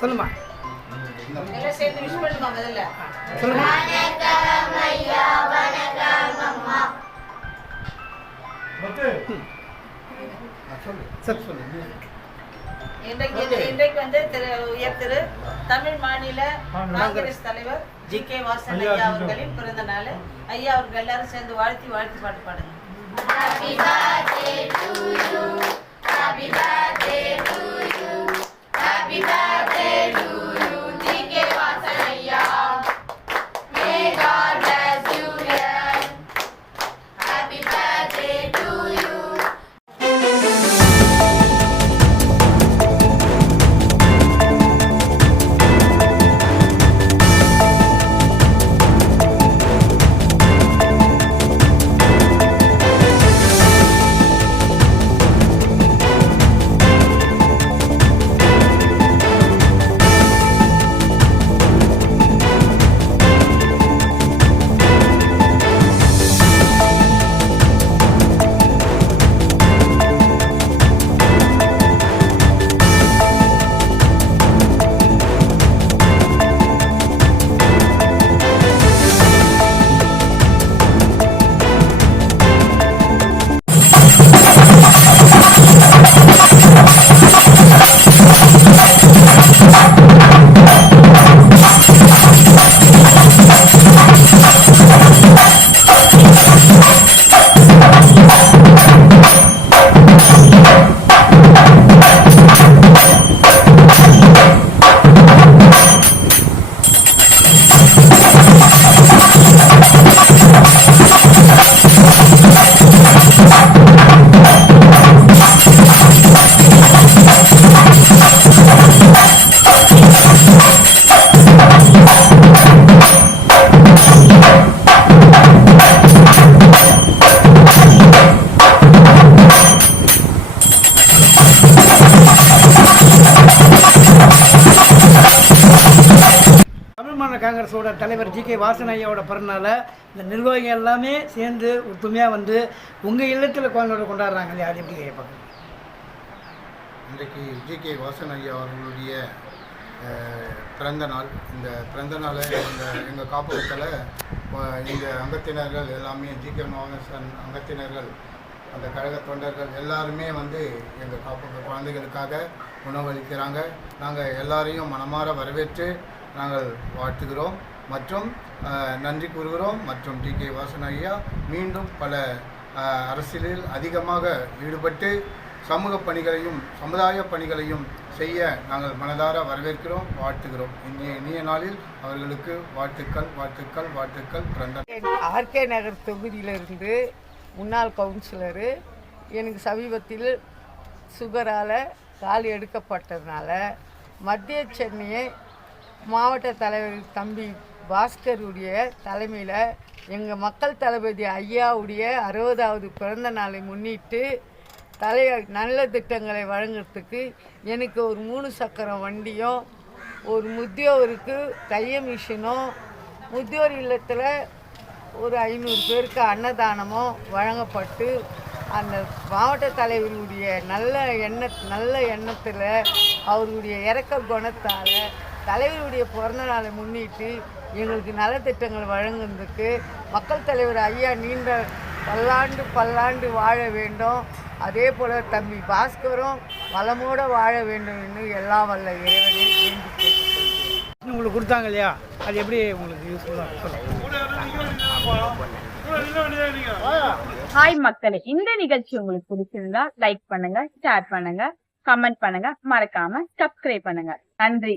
சொல்லுமா. சொல்லுமா. சரி. இன்றைக்கு இன்றைக்கு வந்து திரு உயர் திரு தமிழ் மாநில காங்கிரஸ் தலைவர் ஜி. கே. வாசன் ஐயா அவர்களின் பிறந்த நாள். ஐயா அவர்கள் எல்லாரும் சேர்ந்து வாழ்த்தி வாழ்த்து பாட்டு பாடுங்க. தலைவர் ஜி கே வாசன் ஐயாவோட பிறந்தநாள இந்த நிர்வாகிகள் எல்லாமே சேர்ந்து ஒற்றுமையாக வந்து உங்கள் இல்லத்தில் குழந்தையோட கொண்டாடுறாங்க இல்லையா? அது எப்படி கேட்பாங்க இன்றைக்கு ஜி கே வாசன் ஐயா அவர்களுடைய பிறந்த நாள். இந்த பிறந்த நாளை எங்கள் எங்கள் காப்பகத்தில் எங்கள் அங்கத்தினர்கள் எல்லாமே ஜி கே மோகன் அங்கத்தினர்கள் அந்த கழக தொண்டர்கள் எல்லாருமே வந்து எங்கள் காப்பக குழந்தைகளுக்காக உணவளிக்கிறாங்க. நாங்கள் எல்லாரையும் மனமாற வரவேற்று நாங்கள் வாழ்த்துகிறோம். மற்றும் நன்றி கூறுகிறோம். மற்றும் டி. கே. வாசன் ஐயா மீண்டும் பல அரசியலில் அதிகமாக ஈடுபட்டு சமூக பணிகளையும் சமுதாய பணிகளையும் செய்ய நாங்கள் மனதார வரவேற்கிறோம் வாழ்த்துகிறோம். இன்றைய இனிய நாளில் அவர்களுக்கு வாழ்த்துக்கள் வாழ்த்துக்கள் வாழ்த்துக்கள். பிறந்த ஆர்கே நகர் தொகுதியிலிருந்து முன்னாள் கவுன்சிலரு எனக்கு சமீபத்தில் சுகரால் கால் எடுக்கப்பட்டதுனால மத்திய சென்னையை மாவட்ட தலைவர் தம்பி பாஸ்கருடைய தலைமையில் எங்கள் மக்கள் தளபதி ஐயாவுடைய அறுபதாவது பிறந்த நாளை முன்னிட்டு தலை நல்ல திட்டங்களை வழங்குறதுக்கு எனக்கு ஒரு மூணு சக்கரம் வண்டியும் ஒரு முதியோருக்கு தைய மிஷினும் முதியோர் இல்லத்தில் ஒரு ஐநூறு பேருக்கு அன்னதானமும் வழங்கப்பட்டு அந்த மாவட்ட தலைவருடைய நல்ல எண்ண நல்ல எண்ணத்தில் அவருடைய இறக்க குணத்தால் தலைவருடைய பிறந்த நாளை முன்னிட்டு எங்களுக்கு நலத்திட்டங்கள் வழங்குறதுக்கு மக்கள் தலைவர் ஐயா நீண்ட பல்லாண்டு பல்லாண்டு வாழ வேண்டும். அதே போல் தம்பி பாஸ்கரும் வளமோட வாழ வேண்டும் என்று எல்லாம் வல்ல இறைவனை வேண்டி கேட்டுக்கொள்கிறேன். உங்களுக்கு கொடுத்தாங்க இல்லையா? அது எப்படி உங்களுக்கு யூஸ்ஃபுல்லாக சொல்லுங்கள் ஹாய் மக்களே இந்த நிகழ்ச்சி உங்களுக்கு பிடிச்சிருந்தா லைக் பண்ணுங்க ஷேர் பண்ணுங்க கமெண்ட் பண்ணுங்க மறக்காம சப்ஸ்கிரைப் பண்ணுங்க. நன்றி.